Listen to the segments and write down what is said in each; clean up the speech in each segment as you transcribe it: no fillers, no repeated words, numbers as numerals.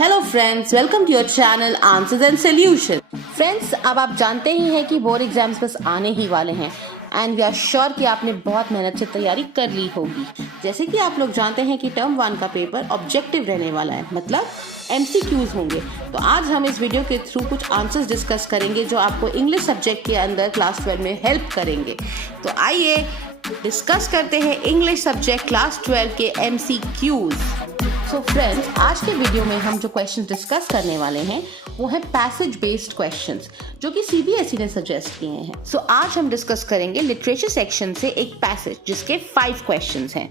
Hello friends, welcome to your channel answers and solution. Friends, अब आप जानते ही हैं कि बोर्ड एग्जाम्स बस आने ही वाले हैं एंड वी आर श्योर कि आपने बहुत मेहनत से तैयारी कर ली होगी। जैसे कि आप लोग जानते हैं कि टर्म 1 का पेपर ऑब्जेक्टिव रहने वाला है, मतलब MCQs होंगे। तो आज हम इस वीडियो के थ्रू कुछ आंसर्स डिस्कस करेंगे जो आपको इंग्लिश सब्जेक्ट के अंदर क्लास 12 में हेल्प करेंगे। तो आइए डिस्कस करते हैं इंग्लिश सब्जेक्ट क्लास 12 के MCQs। सो फ्रेंड्स, आज के वीडियो में हम जो क्वेश्चंस डिस्कस करने वाले हैं वो है पैसेज बेस्ड क्वेश्चंस जो कि CBSE ने सजेस्ट किए हैं। सो आज हम डिस्कस करेंगे लिटरेचर सेक्शन से एक पैसेज जिसके 5 क्वेश्चंस हैं।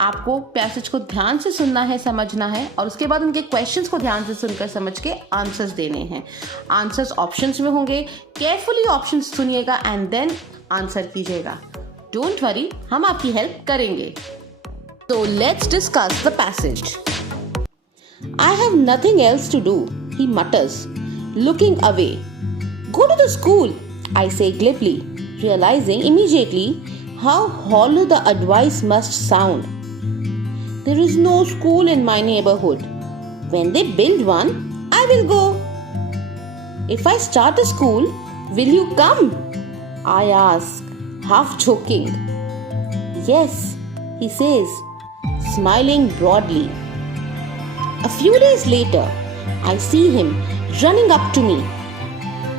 आपको पैसेज को ध्यान से सुनना है, समझना है और उसके बाद उनके क्वेश्चंस को ध्यान से सुनकर समझ के आंसर्स देने हैं। आंसर्स ऑप्शंस में होंगे, केयरफुली ऑप्शंस सुनिएगा एंड देन आंसर कीजिएगा। डोंट वरी, हम आपकी हेल्प करेंगे। So let's discuss the passage. I have nothing else to do, he mutters, looking away. Go to the school, I say glibly, realizing immediately how hollow the advice must sound. There is no school in my neighborhood. When they build one, I will go. If I start a school, will you come? I ask, half joking. Yes, he says, smiling broadly. A few days later, I see him running up to me.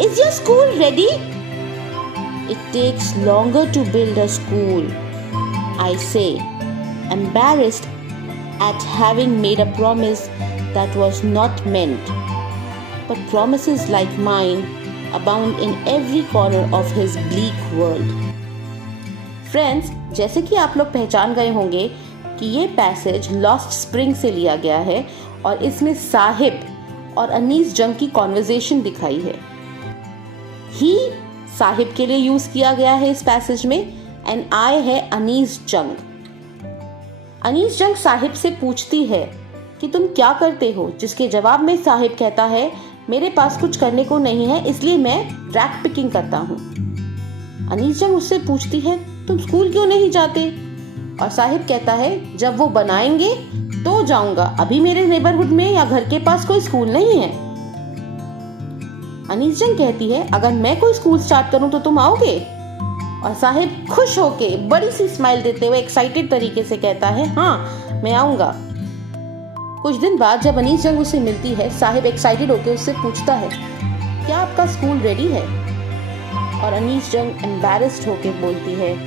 Is your school ready? It takes longer to build a school, I say, embarrassed at having made a promise that was not meant. But promises like mine abound in every corner of his bleak world. Friends, जैसे कि आप लोग पहचान गए होंगे कि ये passage lost spring से लिया गया है और इसमें साहिब और अनीस जंग की कॉन्वर्जेशन दिखाई है। ही साहिब के लिए यूज किया गया है इस पैसेज में एंड आई है अनीस जंग। अनीस जंग साहिब से पूछती है कि तुम क्या करते हो, जिसके जवाब में साहिब कहता है मेरे पास कुछ करने को नहीं है इसलिए मैं रैक पिकिंग करता हूँ। अनीस जंग उससे पूछती है तुम स्कूल क्यों नहीं जाते, और साहिब कहता है जब वो बनाएंगे तो जाऊंगा, अभी मेरे नेबरहुड में या घर के पास कोई स्कूल नहीं है। अनीस जंग कहती है अगर मैं कोई स्कूल स्टार्ट करूं तो तुम आओगे, और साहिब खुश होके बड़ी सी स्माइल देते हुए एक्साइटेड तरीके से कहता है हाँ मैं आऊंगा। कुछ दिन बाद जब अनीस जंग उससे मिलती है, साहिब एक्साइटेड होके उससे पूछता है क्या आपका स्कूल रेडी है, और अनीस जंग एम्बैरेस्ड होके बोलती है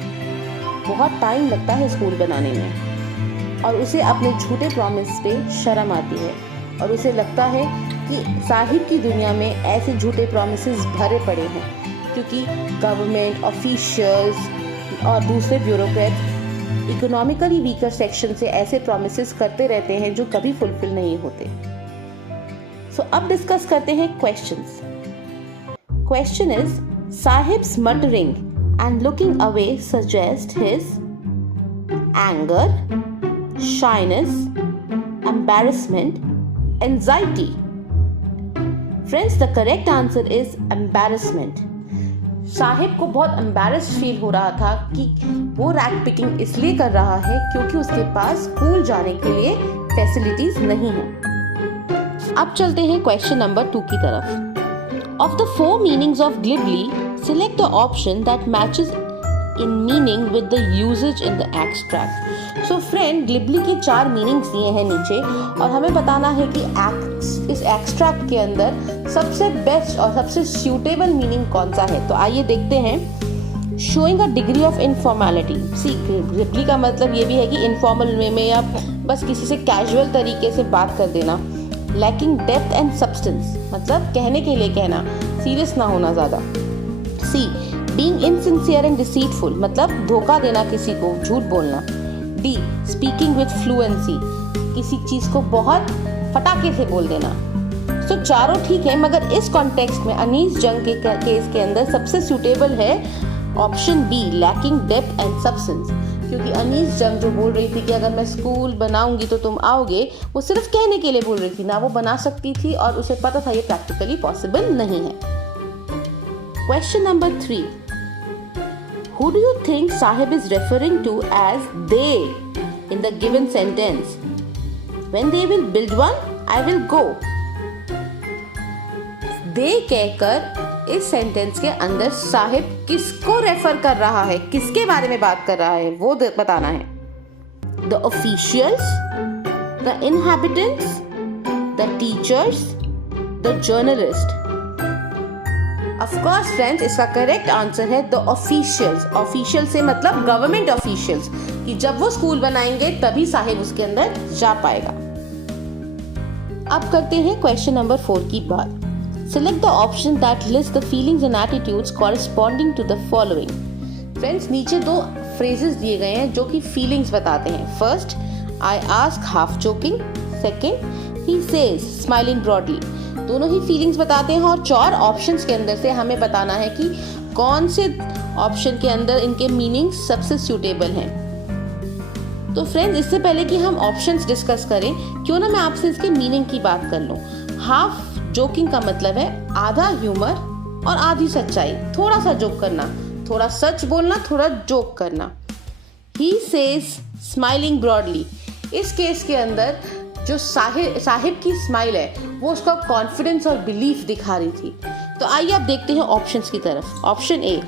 बहुत टाइम लगता है स्कूल बनाने में, और उसे अपने झूठे प्रॉमिस पे शर्म आती है और उसे लगता है कि साहिब की दुनिया में ऐसे झूठे प्रॉमिसेस भरे पड़े हैं क्योंकि गवर्नमेंट ऑफिशियल्स और दूसरे ब्यूरोक्रेट्स इकोनॉमिकली वीकर सेक्शन से ऐसे प्रॉमिसेस करते रहते हैं जो कभी फुलफिल नहीं होते। सो अब डिस्कस करते हैं questions. Question is sahibs muttering and looking away suggest his anger, shyness, embarrassment, anxiety. Friends, the correct answer is embarrassment. Sahib को बहुत embarrassed फील हो रहा था कि वो रैक पिकिंग इसलिए कर रहा है क्योंकि उसके पास स्कूल जाने के लिए फैसिलिटीज नहीं है। अब चलते हैं क्वेश्चन नंबर 2 की तरफ। Of the 4 meanings of glibly, select the option that matches in meaning with the usage in the extract. So friend, glibly के 4 meanings दिए हैं नीचे और हमें बताना है कि इस extract के अंदर सबसे बेस्ट और सबसे suitable meaning कौन सा है। तो आइए देखते हैं। Showing a degree of informality. See, glibly का मतलब ये भी है कि informal वे में या बस किसी से casual तरीके से बात कर देना। Lacking depth and substance, मतलब कहने के लिए कहना, सीरियस ना होना ज्यादा। C. Being insincere and deceitful, मतलब धोखा देना किसी को, झूठ बोलना। D. Speaking with fluency, किसी चीज को बहुत फटाके से बोल देना। So चारों ठीक है, मगर इस कॉन्टेक्स्ट में अनीस जंग के केस के अंदर सबसे सुटेबल है option B, lacking depth and substance, क्योंकि अनीस जंग जो बोल रही थी कि अगर मैं स्कूल बनाऊंगी तो तुम आओगे, वो सिर्फ कहने के लिए बोल रही थी, ना वो बना सकती थी और उसे पता था ये प्रैक्टिकली पॉसिबल नहीं है। Question number 3, who do you think Sahib is referring to as they in the given sentence? When they will build one, I will go. They कहकर इस सेंटेंस के अंदर साहिब किसको रेफर कर रहा है, किसके बारे में बात कर रहा है, वो बताना है. The officials, the inhabitants, the teachers, the journalist. Of course friends, इसका करेक्ट आंसर है द ऑफिशियल्स. ऑफिशियल से मतलब गवर्नमेंट ऑफिशियल्स, कि जब वो स्कूल बनाएंगे तभी साहिब उसके अंदर जा पाएगा. अब करते हैं क्वेश्चन नंबर 4 की बात. Select the option that lists the feelings and attitudes corresponding to the following. Friends, नीचे 2 फ्रेजेस दिए गए हैं जो कि फीलिंग्स बताते हैं. First, I ask half joking. Second, he says smiling broadly. दोनों ही फीलिंग्स बताते हैं और 4 ऑप्शंस के अंदर से हमें बताना है कि कौन से ऑप्शन के अंदर इनके मीनिंग सबसे सूटेबल हैं. तो फ्रेंड्स, इससे पहले कि हम ऑप्शंस डिस्कस करें, क्यों ना मैं आपसे इसके मीनिंग की बात कर लूं. हाफ जोकिंग का मतलब है आधा ह्यूमर और आधी सच्चाई, थोड़ा सा जोक करना, थोड़ा सच बोलना, थोड़ा जोक करना. He says smiling broadly. इस केस के अंदर जो साहिब की स्माइल है वो उसका कॉन्फिडेंस और बिलीफ दिखा रही थी. तो आइए अब देखते हैं ऑप्शंस की तरफ. Option A,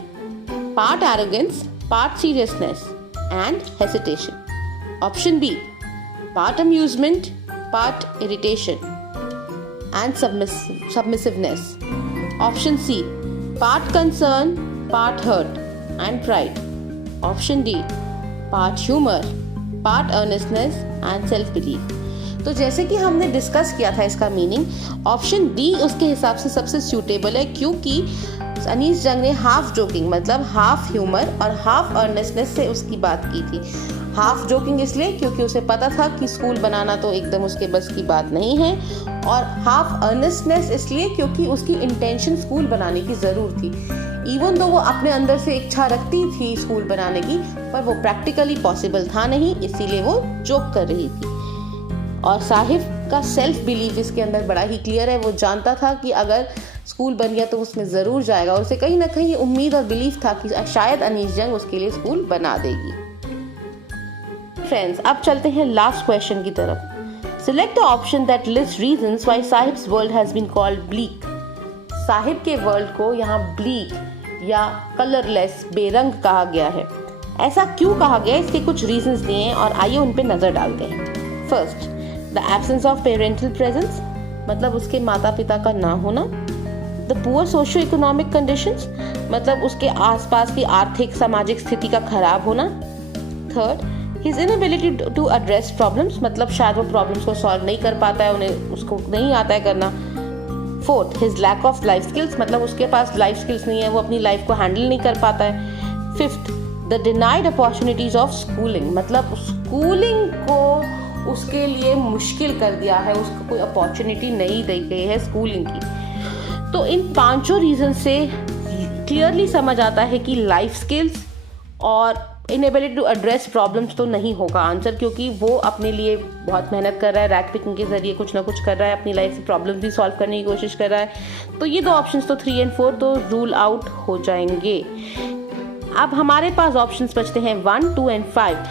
part arrogance, part seriousness and hesitation. Option B, part amusement, part irritation and submissiveness. Option C, part concern, part hurt and pride. Option D, part humor, part earnestness and self-belief. तो जैसे कि हमने discuss किया था इसका meaning, option D उसके हिसाब से सबसे सूटेबल है, क्योंकि अनीस जंग ने हाफ जोकिंग मतलब हाफ ह्यूमर और हाफ अर्नेस्टनेस से उसकी बात की थी. हाफ जोकिंग इसलिए क्योंकि उसे पता था कि स्कूल बनाना तो एकदम उसके बस की बात नहीं है, और हाफ अर्नेस्टनेस इसलिए क्योंकि उसकी इंटेंशन स्कूल बनाने की ज़रूर थी. इवन दो वो अपने अंदर से इच्छा रखती थी स्कूल बनाने की, पर वो प्रैक्टिकली पॉसिबल था नहीं, इसीलिए वो जोक कर रही थी. और साहिब का सेल्फ बिलीफ इसके अंदर बड़ा ही क्लियर है. वो जानता था कि अगर स्कूल बन गया तो उसमें ज़रूर जाएगा, और उसे कहीं ना कहीं उम्मीद और बिलीफ था कि शायद अनीस जंग उसके लिए स्कूल बना देगी. फ्रेंड्स, अब चलते हैं लास्ट क्वेश्चन की तरफ. Select the option that lists reasons why sahibs world has been called bleak. Sahib के वर्ल्ड को यहाँ ब्लीक या कलरलेस, बेरंग कहा गया है. ऐसा क्यों कहा गया, इसके कुछ रीजंस दिए हैं और आइए उन पे नजर डालते हैं. First, the absence of parental presence, मतलब उसके माता पिता का ना होना. The poor socio economic conditions, मतलब उसके आसपास की आर्थिक सामाजिक स्थिति का खराब होना. Third, His inability to address problems, मतलब शायद वो प्रॉब्लम्स को सॉल्व नहीं कर पाता है, उन्हें उसको नहीं आता है करना. Fourth, his lack of life skills, मतलब उसके पास लाइफ स्किल्स नहीं है, वो अपनी लाइफ को हैंडल नहीं कर पाता है. Fifth, the denied opportunities of schooling, मतलब स्कूलिंग को उसके लिए मुश्किल कर दिया है, उसको कोई अपॉर्चुनिटी नहीं दी गई है स्कूलिंग की. तो इन 5 रीजन से क्लियरली समझ आता है कि लाइफ स्किल्स और इनएबिलिटी टू एड्रेस प्रॉब्लम्स तो नहीं होगा आंसर, क्योंकि वो अपने लिए बहुत मेहनत कर रहा है, रैक पिकिंग के जरिए कुछ ना कुछ कर रहा है, अपनी लाइफ से प्रॉब्लम्स भी सॉल्व करने की कोशिश कर रहा है. तो ये 2 ऑप्शंस तो 3 और 4 तो रूल आउट हो जाएंगे. अब हमारे पास ऑप्शंस बचते हैं 1, 2 और 5.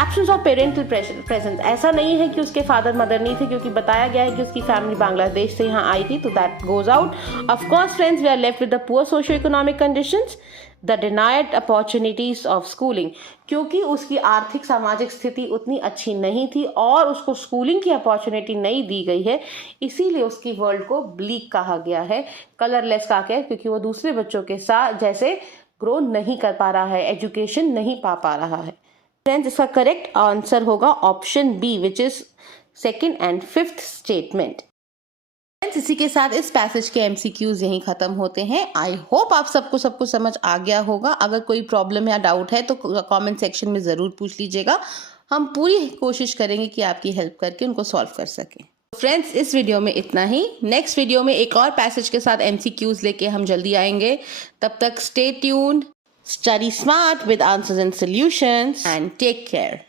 एब्सेंस ऑफ पेरेंटल प्रेजेंस, ऐसा नहीं है कि उसके फादर मदर नहीं थे, क्योंकि बताया गया है कि उसकी फैमिली बांग्लादेश से यहाँ आई थी, तो that goes out. Of course friends, we are left with the poor socio economic conditions, the denied opportunities of schooling, क्योंकि उसकी आर्थिक सामाजिक स्थिति उतनी अच्छी नहीं थी और उसको स्कूलिंग की अपॉर्चुनिटी नहीं दी गई है, इसीलिए उसकी वर्ल्ड को ब्लीक कहा गया है, कलरलेस कहा गया है, क्योंकि वो दूसरे बच्चों के साथ जैसे ग्रो नहीं कर पा रहा है, एजुकेशन नहीं पा रहा है. फ्रेंड्स, इसका करेक्ट आंसर होगा option B, which is 2nd and 5th statement. इसी के साथ इस पैसेज के MCQs यहीं खत्म होते हैं. आई होप आप सबको समझ आ गया होगा. अगर कोई प्रॉब्लम या डाउट है तो कमेंट सेक्शन में ज़रूर पूछ लीजिएगा. हम पूरी कोशिश करेंगे कि आपकी हेल्प करके उनको सॉल्व कर सकें. फ्रेंड्स, इस वीडियो में इतना ही. नेक्स्ट वीडियो में एक और पैसेज के साथ MCQs लेके हम जल्दी आएंगे. तब तक stay tuned, study smart with answers and solutions, and take care.